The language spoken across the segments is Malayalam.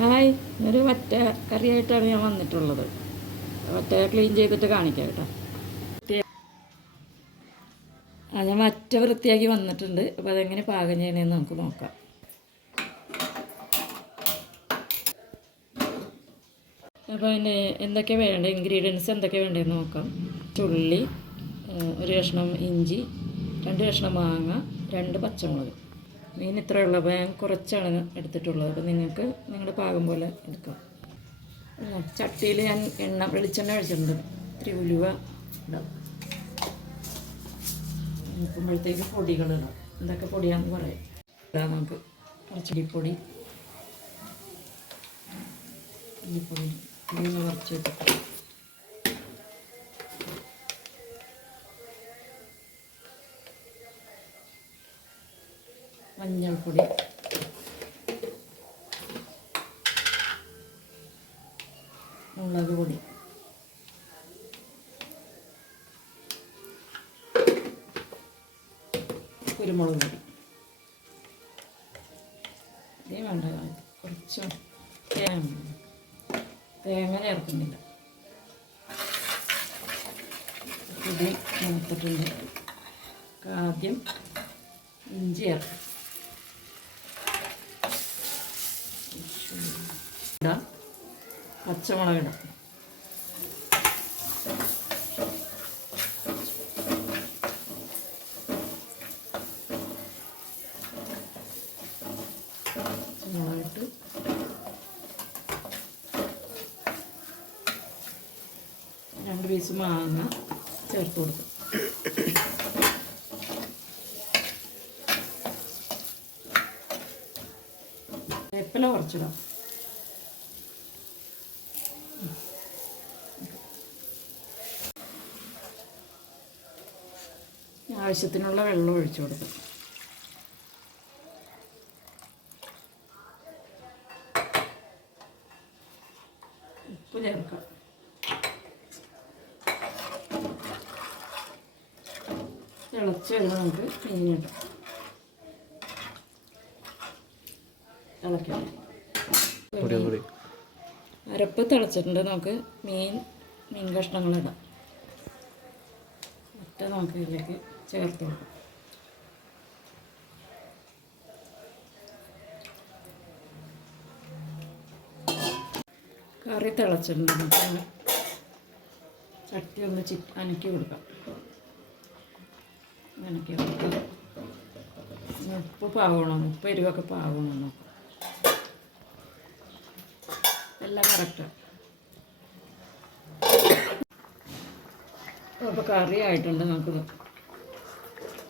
ഹായ്, ഒരു വറ്റ കറിയായിട്ടാണ് ഞാൻ വന്നിട്ടുള്ളത്. വറ്റ ക്ലീൻ ചെയ്തിട്ട് കാണിക്കാം കേട്ടോ. ഞാൻ വറ്റ വൃത്തിയാക്കി വന്നിട്ടുണ്ട്. അപ്പോൾ അതെങ്ങനെ പാകം ചെയ്യണമെന്ന് നമുക്ക് നോക്കാം. അപ്പോൾ അതിന് എന്തൊക്കെ വേണ്ട, ഇൻഗ്രീഡിയൻസ് എന്തൊക്കെ വേണ്ടതെന്ന് നോക്കാം. ചുള്ളി, ഒരു കഷ്ണം ഇഞ്ചി, 2 കഷ്ണം മാങ്ങ, 2 പച്ചമുളക്. മീൻ ഇത്രയേ ഉള്ളൂ. അപ്പോൾ ഞാൻ കുറച്ചാണ് എടുത്തിട്ടുള്ളത്. അപ്പോൾ നിങ്ങൾക്ക് നിങ്ങളുടെ പാകം പോലെ എടുക്കാം. ചട്ടിയിൽ ഞാൻ വെളിച്ചെണ്ണ ഒഴിച്ചിട്ടുണ്ട്. ഇത്തിരി ഉലുവ ഇടാം. നോക്കുമ്പോഴത്തേക്ക് പൊടികളിടാം. എന്തൊക്കെ പൊടിയാണെന്ന് പറയാം. ഇടാം നമുക്ക് കുറച്ച് ഇടിപ്പൊടി, ഇതൊന്ന് കുറച്ച് വെച്ചിട്ട് മഞ്ഞൾപ്പൊടി, മുളക് പൊടി, കുരുമുളക് പൊടി. ഇതേ വേണ്ട, കുറച്ച് തേങ്ങ ചേർക്കുന്നില്ല. ഇത് ചേർത്തിട്ടുണ്ട്. ആദ്യം ഇഞ്ചി ചേർക്കും. ഇടാം, പച്ചമുളക് ഇടാം. പച്ചമുളകിട്ട് രണ്ട് പീസ് മാങ്ങ ചേർത്ത് കൊടുക്കും. വേപ്പില കുറച്ചിടാം. ആവശ്യത്തിനുള്ള വെള്ളം ഒഴിച്ചു കൊടുക്കും. ഉപ്പ് ചേർക്കാം. തിളച്ച് വരുമ്പോൾ നമുക്ക് മീനിടാം. തിളയ്ക്കാം. അരപ്പ് തിളച്ചിട്ടുണ്ട്. നമുക്ക് മീൻ കഷ്ണങ്ങളിടാം. നമുക്ക് ഇതിലേക്ക് ചേർത്ത് കൊടുക്കാം. കറി തിളച്ചിട്ടുണ്ട്. നമുക്ക് ചട്ടി ഒന്ന് അനക്കി കൊടുക്കാം. അനക്കി കൊടുക്കാം. ഉപ്പ് പാകണം, ഉപ്പ് എരിവൊക്കെ പാകണം നോക്കാം. എല്ലാം കറക്റ്റാണ്. അപ്പോൾ കറി ആയിട്ടുണ്ട്. നമുക്ക്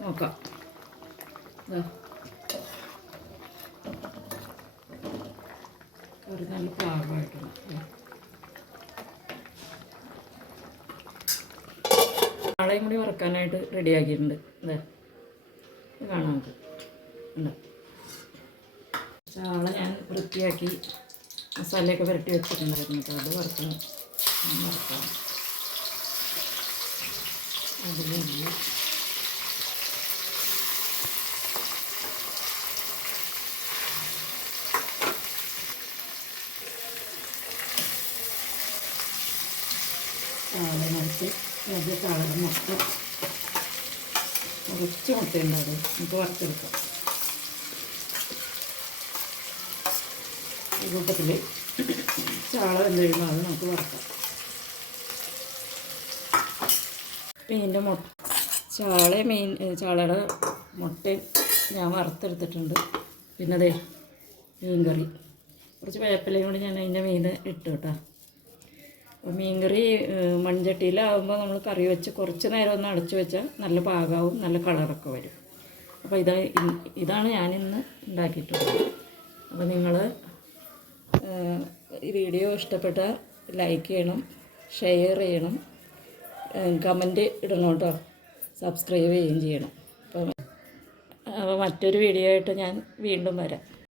നോക്കാം. കറി നല്ല പാകമായിട്ടുണ്ട്. നാളെയും കൂടി വറക്കാനായിട്ട് റെഡിയാക്കിയിട്ടുണ്ട്. ഇത് കാണാം നമുക്ക്. ഉണ്ട് ചാള ഞാൻ വൃത്തിയാക്കി മസാലയൊക്കെ പുരട്ടി വെച്ചിട്ടുണ്ടായിരുന്നു. അപ്പോൾ അത് വറക്കണം. അതിലേക്ക് ചാളനകത്ത് അത് കളർ മുട്ട, കുറച്ച് മുട്ടയുണ്ടാകും. നമുക്ക് വറുത്തെടുക്കാം. ഈ കൂട്ടത്തിൽ ചാള വെന്ത് കഴിയുമ്പോൾ അത് നമുക്ക് വറുക്കാം. മീനിൻ്റെ ചാളയുടെ മുട്ടയും ഞാൻ വറുത്തെടുത്തിട്ടുണ്ട്. പിന്നെ അതേ മീൻ കറി, കുറച്ച് വേപ്പിലയും കൂടി ഞാൻ അതിൻ്റെ മീൻ ഇട്ടു കേട്ടോ. അപ്പോൾ മീൻ കറി മൺചട്ടിയിലാകുമ്പോൾ നമ്മൾ കറി വെച്ച് കുറച്ച് നേരം ഒന്ന് അടച്ചു വെച്ചാൽ നല്ല പാകമാവും, നല്ല കളറൊക്കെ വരും. അപ്പോൾ ഇതാണ് ഞാനിന്ന് ഉണ്ടാക്കിയിട്ടുള്ളത്. അപ്പോൾ നിങ്ങൾ ഈ വീഡിയോ ഇഷ്ടപ്പെട്ടാൽ ലൈക്ക് ചെയ്യണം, ഷെയർ ചെയ്യണം, കമൻറ്റ് ഇടണം കേട്ടോ. സബ്സ്ക്രൈബ് ചെയ്യുകയും ചെയ്യണം. അപ്പോൾ മറ്റൊരു വീഡിയോ ആയിട്ട് ഞാൻ വീണ്ടും വരാം.